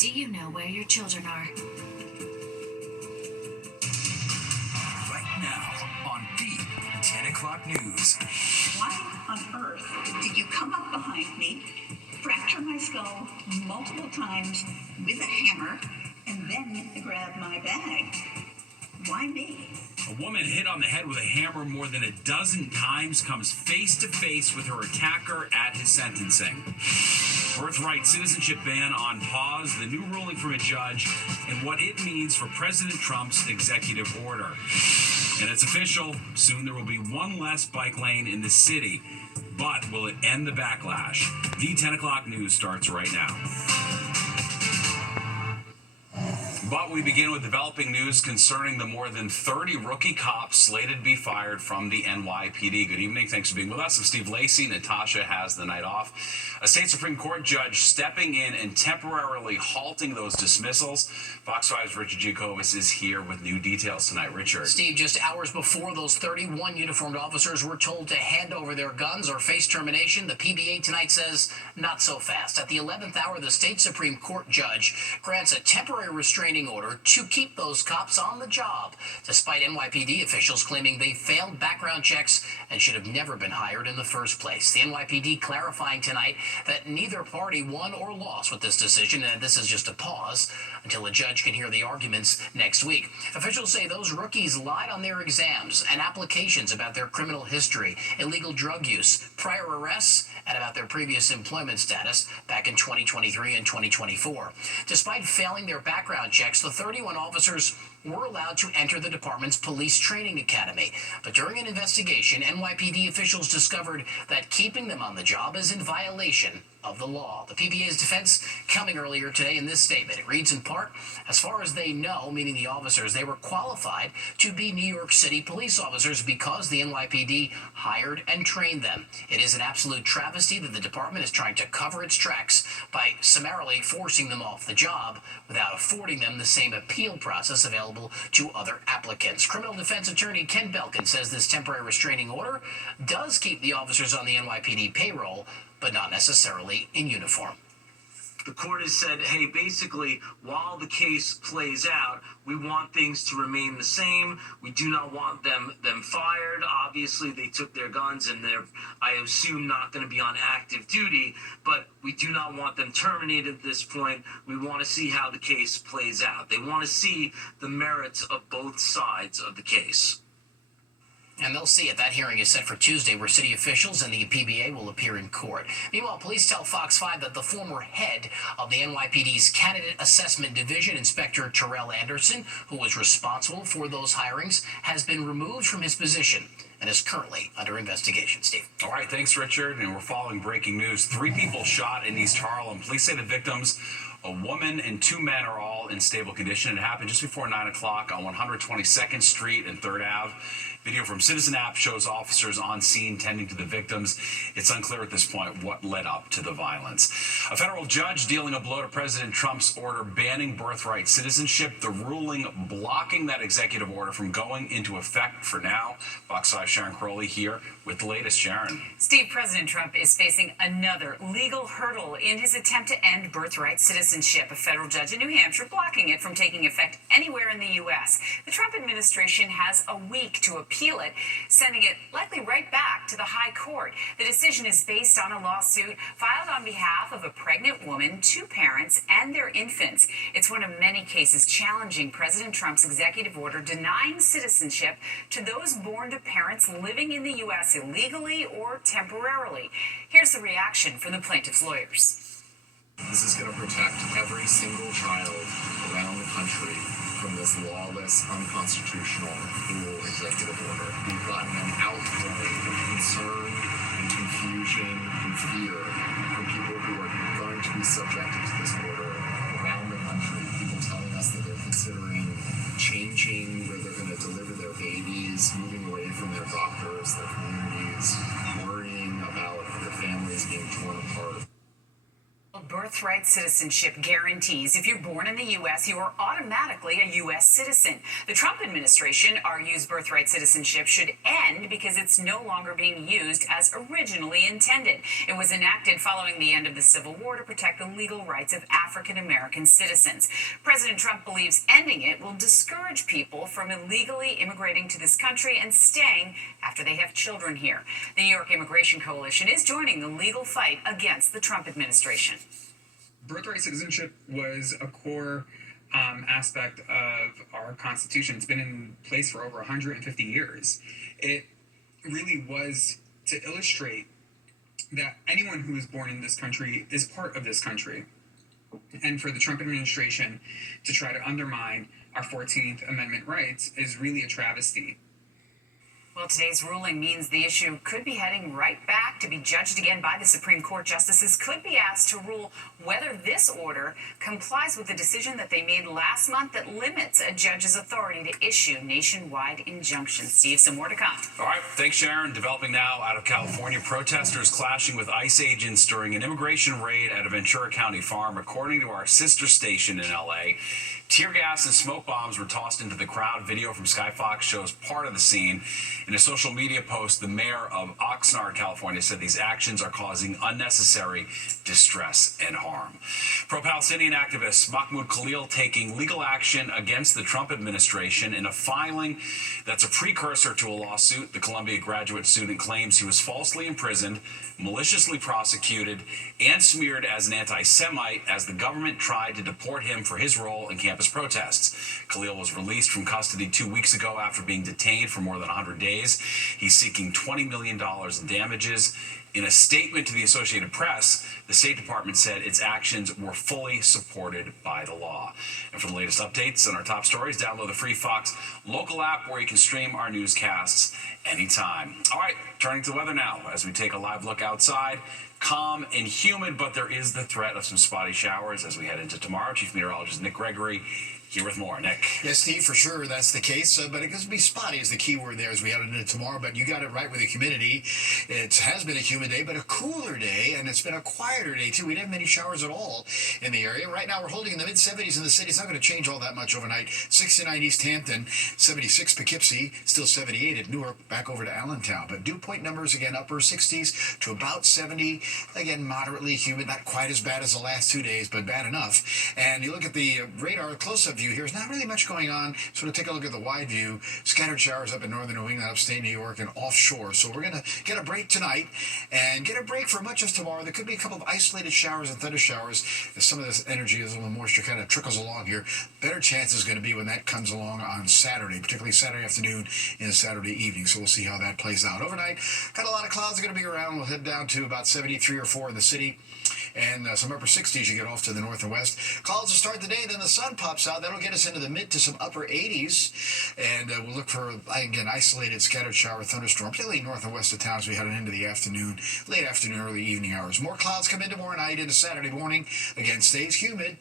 Do you know where your children are? Right now on the 10 o'clock news. Why on earth did you come up behind me, fracture my skull multiple times with a hammer, and then grab my bag? Why me? A woman hit on the head with a hammer more than a dozen times comes face to face with her attacker at his sentencing. Birthright citizenship ban on pause, the new ruling from a judge, and what it means for President Trump's executive order. And it's official, soon there will be one less bike lane in the city. But will it end the backlash? The 10 o'clock news starts right now. But we begin with developing news concerning the more than 30 rookie cops slated to be fired from the NYPD. Good evening. Thanks for being with us. I'm Steve Lacey. Natasha has the night off. A state Supreme Court judge stepping in and temporarily halting those dismissals. Fox 5's Richard Jacobus is here with new details tonight. Richard. Steve, just hours before those 31 uniformed officers were told to hand over their guns or face termination, the PBA tonight says not so fast. At the 11th hour, the state Supreme Court judge grants a temporary restraining order to keep those cops on the job, despite NYPD officials claiming they failed background checks and should have never been hired in the first place. The NYPD clarifying tonight that neither party won or lost with this decision, and this is just a pause until a judge can hear the arguments next week. Officials say those rookies lied on their exams and applications about their criminal history, illegal drug use, prior arrests, and about their previous employment status back in 2023 and 2024. Despite failing their background checks, the 31 officers were allowed to enter the department's police training academy. But during an investigation, NYPD officials discovered that keeping them on the job is in violation of the law. The PBA's defense coming earlier today in this statement. It reads in part, as far as they know, meaning the officers, they were qualified to be New York City police officers because the NYPD hired and trained them. It is an absolute travesty that the department is trying to cover its tracks by summarily forcing them off the job without affording them the same appeal process available to other applicants. Criminal defense attorney Ken Belkin says this temporary restraining order does keep the officers on the NYPD payroll, but not necessarily in uniform. The court has said, hey, basically, while the case plays out, we want things to remain the same. We do not want them fired. Obviously, they took their guns and they're, I assume, not going to be on active duty, but we do not want them terminated at this point. We want to see how the case plays out. They want to see the merits of both sides of the case. And they'll see it. That hearing is set for Tuesday, where city officials and the PBA will appear in court. Meanwhile, police tell Fox 5 that the former head of the NYPD's Candidate Assessment Division, Inspector Terrell Anderson, who was responsible for those hirings, has been removed from his position and is currently under investigation. Steve. All right, thanks, Richard. And we're following breaking news. 3 people shot in East Harlem. Police say the victims, a woman and 2 men, are all in stable condition. It happened just before 9 o'clock on 122nd Street and 3rd Ave. Video from Citizen App shows officers on scene tending to the victims. It's unclear at this point what led up to the violence. A federal judge dealing a blow to President Trump's order banning birthright citizenship, the ruling blocking that executive order from going into effect for now. Fox 5 Sharon Crowley here with the latest. Sharon. Steve, President Trump is facing another legal hurdle in his attempt to end birthright citizenship. A federal judge in New Hampshire blocking it from taking effect anywhere in the U.S. The Trump administration has a week to appeal it, sending it likely right back to the high court. The decision is based on a lawsuit filed on behalf of a pregnant woman, 2 parents, and their infants. It's one of many cases challenging President Trump's executive order denying citizenship to those born to parents living in the U.S. illegally or temporarily. Here's the reaction from the plaintiff's lawyers. This is going to protect every single child around the country from this lawless, unconstitutional, cruel executive order. We've gotten an outpouring of concern and confusion and fear from people who are going to be subjected to this order around the country. People telling us that they're considering changing where they're going to deliver their babies, moving away from their doctors, their communities, worrying about their families being torn apart. Birthright birthright citizenship guarantees if you're born in the U.S., you are automatically a U.S. citizen. The Trump administration argues birthright citizenship should end because it's no longer being used as originally intended. It was enacted following the end of the Civil War to protect the legal rights of African American citizens. President Trump believes ending it will discourage people from illegally immigrating to this country and staying after they have children here. The New York Immigration Coalition is joining the legal fight against the Trump administration. Birthright citizenship was a core aspect of our Constitution. It's been in place for over 150 years. It really was to illustrate that anyone who is born in this country is part of this country. And for the Trump administration to try to undermine our 14th Amendment rights is really a travesty. Well, today's ruling means the issue could be heading right back to be judged again by the Supreme Court. Justices could be asked to rule whether this order complies with the decision that they made last month that limits a judge's authority to issue nationwide injunctions. Steve, some more to come. All right, thanks, Sharon. Developing now out of California, protesters clashing with ICE agents during an immigration raid at a Ventura County farm. According to our sister station in L.A., tear gas and smoke bombs were tossed into the crowd. Video from Sky Fox shows part of the scene. In a social media post, the mayor of Oxnard, California, said these actions are causing unnecessary distress and harm. Pro-Palestinian activist Mahmoud Khalil taking legal action against the Trump administration in a filing that's a precursor to a lawsuit. The Columbia graduate student claims he was falsely imprisoned, maliciously prosecuted, and smeared as an anti-Semite as the government tried to deport him for his role in campus protests. Khalil was released from custody 2 weeks ago after being detained for more than 100 days. He's seeking $20 million in damages. In a statement to the Associated Press, the State Department said its actions were fully supported by the law. And for the latest updates on our top stories, download the free Fox local app where you can stream our newscasts anytime. All right, turning to weather now as we take a live look outside. Calm and humid, but there is the threat of some spotty showers as we head into tomorrow. Chief Meteorologist Nick Gregory here with more. Nick. Yes, Steve, for sure that's the case, but it could be spotty is the key word there as we head into tomorrow, but you got it right with the humidity. It has been a humid day, but a cooler day, and it's been a quieter day, too. We didn't have many showers at all in the area. Right now, we're holding in the mid-70s in the city. It's not going to change all that much overnight. 69 East Hampton, 76 Poughkeepsie, still 78 at Newark, back over to Allentown. But dew point numbers, again, upper 60s to about 70. Again, moderately humid, not quite as bad as the last 2 days, but bad enough. And you look at the radar close-up view here, there's not really much going on. Sort of take a look at the wide view. Scattered showers up in northern New England, upstate New York, and offshore. So we're going to get a break tonight and get a break for much of tomorrow. There could be a couple of isolated showers and thunder showers as some of this energy, as a little moisture kind of trickles along here. Better chance is going to be when that comes along on Saturday, particularly Saturday afternoon and Saturday evening. So we'll see how that plays out. Overnight, got a lot of clouds are going to be around. We'll head down to about 73 or 4 in the city. And some upper 60s you get off to the north and west. Clouds will start the day, then the sun pops out. That'll get us into the mid to some upper 80s. And we'll look for, again, isolated scattered shower thunderstorms, particularly north and west of town as we head into the afternoon, late afternoon, early evening hours. More clouds come in tomorrow night into Saturday morning. Again, stays humid.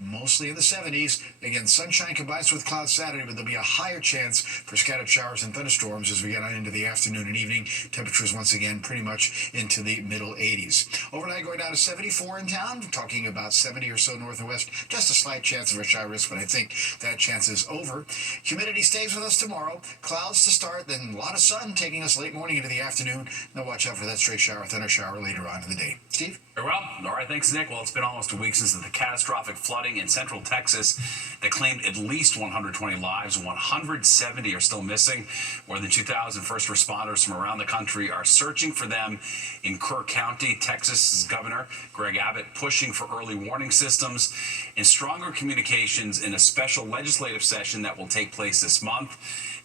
Mostly in the 70s. Again, sunshine combines with clouds Saturday, but there'll be a higher chance for scattered showers and thunderstorms as we get on into the afternoon and evening. Temperatures, once again, pretty much into the middle 80s. Overnight, going down to 74 in town. Talking about 70 or so north and west. Just a slight chance of a shower risk, but I think that chance is over. Humidity stays with us tomorrow. Clouds to start, then a lot of sun taking us late morning into the afternoon. Now watch out for that stray shower, thunder shower later on in the day. Steve? Very well. All right, thanks, Nick. Well, it's been almost a week since the catastrophic flooding in central Texas that claimed at least 120 lives. 170 are still missing. More than 2,000 first responders from around the country are searching for them in Kerr County. Texas's Governor Greg Abbott pushing for early warning systems and stronger communications in a special legislative session that will take place this month.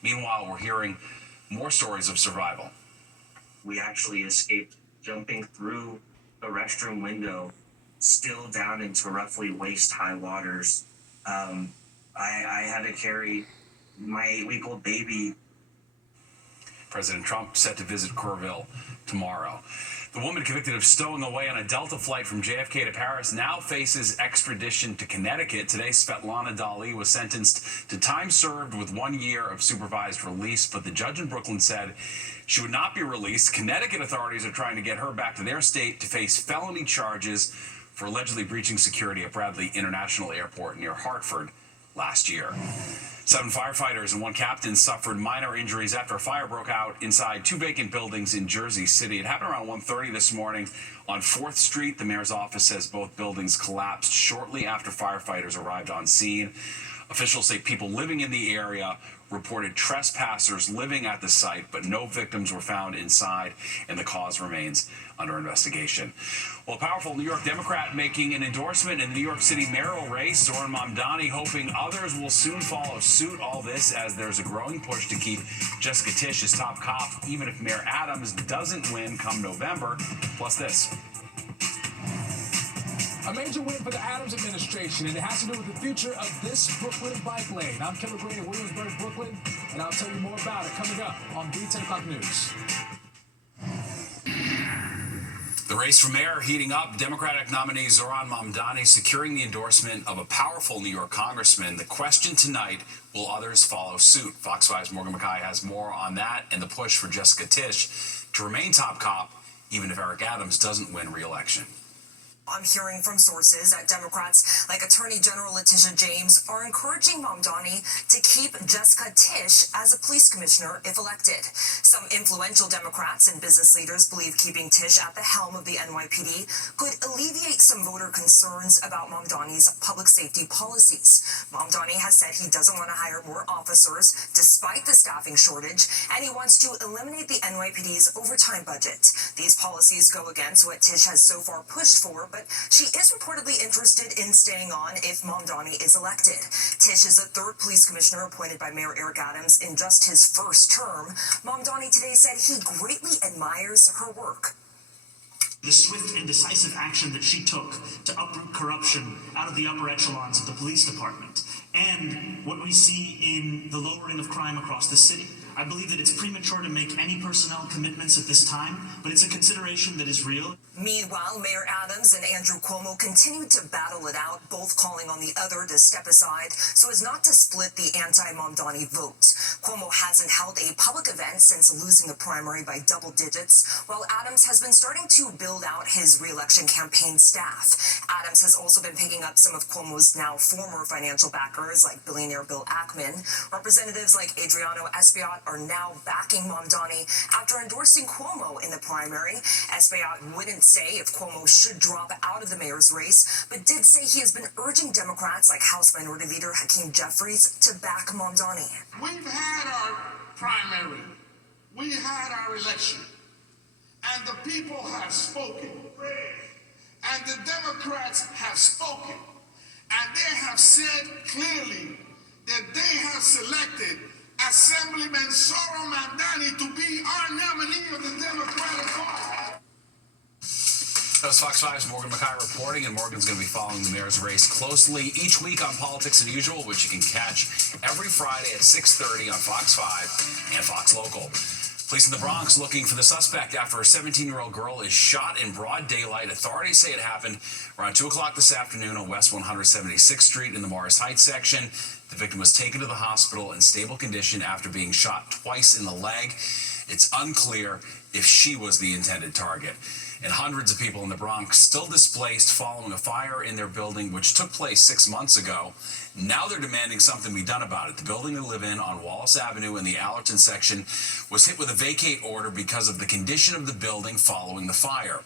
Meanwhile, we're hearing more stories of survival. We actually escaped jumping through a restroom window, still down into roughly waist-high waters. I had to carry my 8-week-old baby. President Trump set to visit Kerrville tomorrow. The woman convicted of stowing away on a Delta flight from JFK to Paris now faces extradition to Connecticut. Today, Svetlana Dali was sentenced to time served with 1 year of supervised release, but the judge in Brooklyn said she would not be released. Connecticut authorities are trying to get her back to their state to face felony charges for allegedly breaching security at Bradley International Airport near Hartford last year. 7 firefighters and 1 captain suffered minor injuries after a fire broke out inside 2 vacant buildings in Jersey City. It happened around 1:30 this morning on 4th Street. The mayor's office says both buildings collapsed shortly after firefighters arrived on scene. Officials say people living in the area reported trespassers living at the site, but no victims were found inside, and the cause remains under investigation. Well, a powerful New York Democrat making an endorsement in the New York City mayoral race. Zohran Mamdani hoping others will soon follow suit. All this as there's a growing push to keep Jessica Tisch as top cop, even if Mayor Adams doesn't win come November. Plus this. A major win for the Adams administration, and it has to do with the future of this Brooklyn bike lane. I'm Kevin Gray in Williamsburg, Brooklyn, and I'll tell you more about it coming up on the 10 o'clock news. The race for mayor heating up. Democratic nominee Zohran Mamdani securing the endorsement of a powerful New York congressman. The question tonight, will others follow suit? Fox 5's Morgan McKay has more on that and the push for Jessica Tisch to remain top cop, even if Eric Adams doesn't win re-election. I'm hearing from sources that Democrats like Attorney General Letitia James are encouraging Mamdani to keep Jessica Tisch as a police commissioner if elected. Some influential Democrats and business leaders believe keeping Tisch at the helm of the NYPD could alleviate some voter concerns about Mamdani's public safety policies. Mamdani has said he doesn't want to hire more officers despite the staffing shortage, and he wants to eliminate the NYPD's overtime budget. These policies go against what Tisch has so far pushed for, but she is reportedly interested in staying on if Mamdani is elected. Tisch is the 3rd police commissioner appointed by Mayor Eric Adams in just his first term. Mamdani today said he greatly admires her work. The swift and decisive action that she took to uproot corruption out of the upper echelons of the police department, and what we see in the lowering of crime across the city. I believe that it's premature to make any personnel commitments at this time, but it's a consideration that is real. Meanwhile, Mayor Adams and Andrew Cuomo continued to battle it out, both calling on the other to step aside so as not to split the anti-Mamdani vote. Cuomo hasn't held a public event since losing the primary by double digits, while Adams has been starting to build out his re-election campaign staff. Adams has also been picking up some of Cuomo's now former financial backers like billionaire Bill Ackman. Representatives like Adriano Espaillat are now backing Mamdani after endorsing Cuomo in the primary. Espaillat wouldn't say if Cuomo should drop out of the mayor's race, but did say he has been urging Democrats like House Minority Leader Hakeem Jeffries to back Mamdani. We've had our primary, we had our election, and the people have spoken, and the Democrats have spoken, and they have said clearly that they have selected Assemblyman Zohran Mamdani to be our nominee of the Democratic Party. That was Fox 5's Morgan McKay reporting, and Morgan's going to be following the mayor's race closely each week on Politics and Usual, which you can catch every Friday at 6:30 on Fox 5 and Fox Local. Police in the Bronx looking for the suspect after a 17-year-old girl is shot in broad daylight. Authorities say it happened around 2 o'clock this afternoon on West 176th Street in the Morris Heights section. The victim was taken to the hospital in stable condition after being shot twice in the leg. It's unclear if she was the intended target. And hundreds of people in the Bronx still displaced following a fire in their building, which took place 6 months ago. Now they're demanding something be done about it. The building they live in on Wallace Avenue in the Allerton section was hit with a vacate order because of the condition of the building following the fire.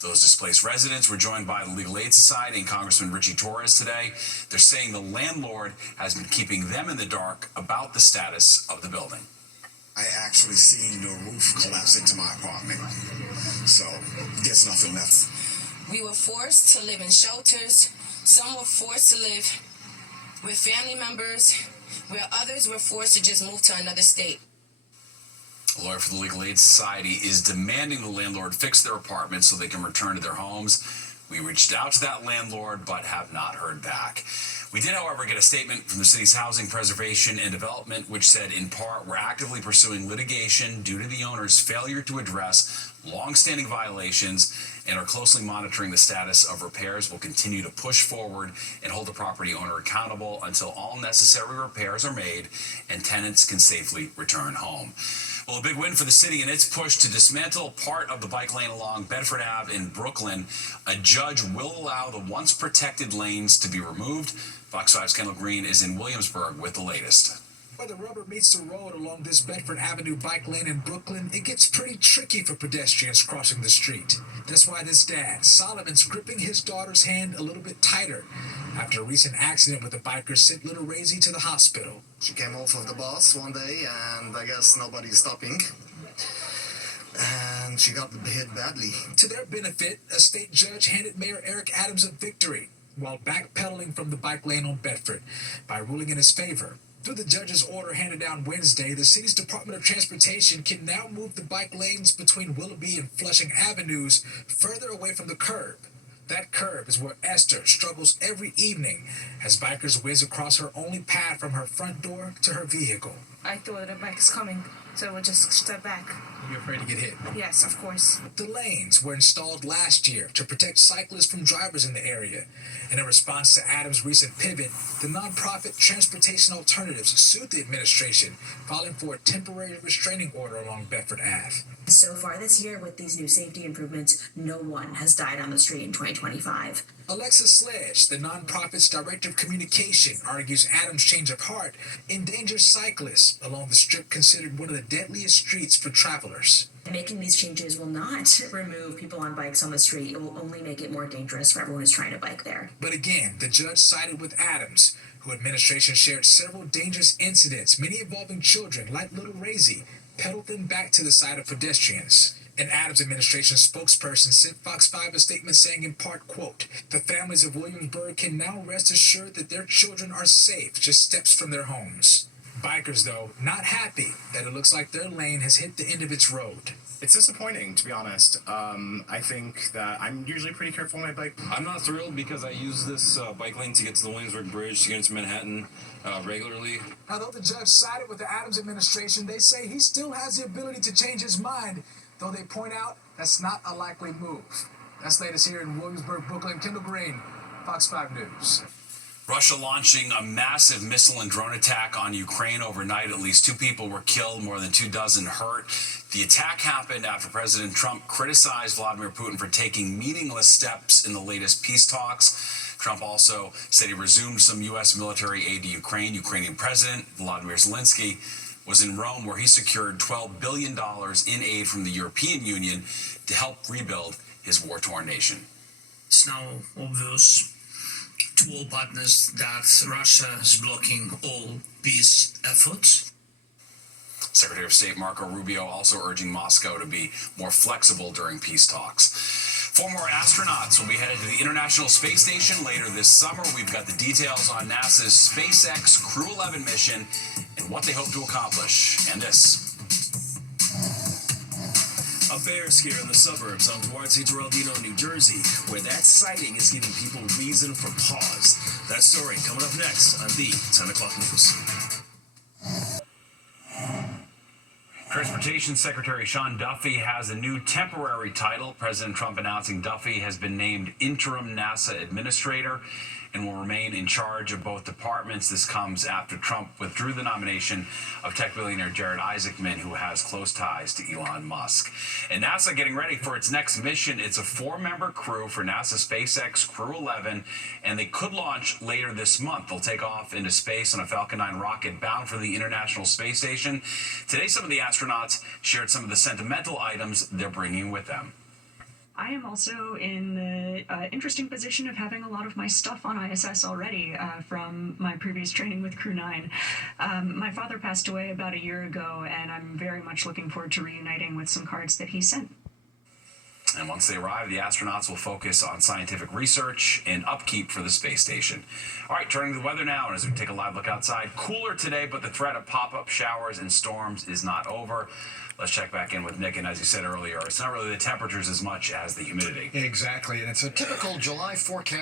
Those displaced residents were joined by the Legal Aid Society and Congressman Richie Torres today. They're saying the landlord has been keeping them in the dark about the status of the building. I actually seen the roof collapse into my apartment. So there's nothing left. We were forced to live in shelters. Some were forced to live with family members, where others were forced to just move to another state. A lawyer for the Legal Aid Society is demanding the landlord fix their apartment so they can return to their homes. We reached out to that landlord, but have not heard back. We did, however, get a statement from the city's Housing Preservation and Development, which said, in part, we're actively pursuing litigation due to the owner's failure to address long-standing violations and are closely monitoring the status of repairs. We'll continue to push forward and hold the property owner accountable until all necessary repairs are made and tenants can safely return home. Well, a big win for the city in its push to dismantle part of the bike lane along Bedford Ave in Brooklyn. A judge will allow the once protected lanes to be removed. Fox 5's Kendall Green is in Williamsburg with the latest. Where the rubber meets the road along this Bedford Avenue bike lane in Brooklyn, it gets pretty tricky for pedestrians crossing the street. That's why this dad, Solomon's gripping his daughter's hand a little bit tighter after a recent accident with a biker sent little Razy to the hospital. She came off of the bus one day, and I guess nobody's stopping. And she got hit badly. To their benefit, a state judge handed Mayor Eric Adams a victory while backpedaling from the bike lane on Bedford by ruling in his favor. Through the judge's order handed down Wednesday, the city's Department of Transportation can now move the bike lanes between Willoughby and Flushing Avenues further away from the curb. That curb is where Esther struggles every evening as bikers whiz across her only path from her front door to her vehicle. I thought a bike is coming, so I would just step back. You're afraid to get hit? Yes, of course. The lanes were installed last year to protect cyclists from drivers in the area. And in response to Adams' recent pivot, the nonprofit Transportation Alternatives sued the administration, filing for a temporary restraining order along Bedford Ave. So far this year, with these new safety improvements, no one has died on the street in 2025. Alexa Sledge, the nonprofit's director of communication, argues Adams' change of heart endangers cyclists along the strip considered one of the deadliest streets for travelers. Making these changes will not remove people on bikes on the street. It will only make it more dangerous for everyone who's trying to bike there. But again, the judge sided with Adams, who administration shared several dangerous incidents, many involving children, like little Razy, pedaled them back to the side of pedestrians. An Adams administration spokesperson sent Fox 5 a statement saying in part, quote, "The families of Williamsburg can now rest assured that their children are safe just steps from their homes." Bikers, though, not happy that it looks like their lane has hit the end of its road. It's disappointing, to be honest. I think that I'm usually pretty careful on my bike. I'm not thrilled because I use this bike lane to get to the Williamsburg Bridge to get into Manhattan regularly. Now, though the judge sided with the Adams administration, they say he still has the ability to change his mind, though they point out that's not a likely move. That's latest here in Williamsburg, Brooklyn. Kendall Green, Fox 5 News. Russia launching a massive missile and drone attack on Ukraine overnight. At least 2 people were killed, more than 24 hurt. The attack happened after President Trump criticized Vladimir Putin for taking meaningless steps in the latest peace talks. Trump also said he resumed some U.S. military aid to Ukraine. Ukrainian President Volodymyr Zelensky was in Rome, where he secured $12 billion in aid from the European Union to help rebuild his war-torn nation. It's now obvious to all partners that Russia is blocking all peace efforts. Secretary of State Marco Rubio also urging Moscow to be more flexible during peace talks. 4 more astronauts will be headed to the International Space Station later this summer. We've got the details on NASA's SpaceX Crew 11 mission and what they hope to accomplish. And this. A bear scare in the suburbs of Juárez Geraldino, New Jersey, where that sighting is giving people reason for pause. That story coming up next on the 10 o'clock news. Transportation Secretary Sean Duffy has a new temporary title. President Trump announcing Duffy has been named interim NASA administrator and will remain in charge of both departments. This comes after Trump withdrew the nomination of tech billionaire Jared Isaacman, who has close ties to Elon Musk. And NASA getting ready for its next mission. It's a 4-member crew for NASA SpaceX Crew 11, and they could launch later this month. They'll take off into space on a Falcon 9 rocket bound for the International Space Station. Today, some of the astronauts shared some of the sentimental items they're bringing with them. I am also in the interesting position of having a lot of my stuff on ISS already from my previous training with Crew 9. My father passed away about a year ago, and I'm very much looking forward to reuniting with some cards that he sent. And once they arrive, the astronauts will focus on scientific research and upkeep for the space station. All right, turning to the weather now, and as we take a live look outside, cooler today, but the threat of pop-up showers and storms is not over. Let's check back in with Nick, and as you said earlier, it's not really the temperatures as much as the humidity. Exactly, and it's a typical July forecast.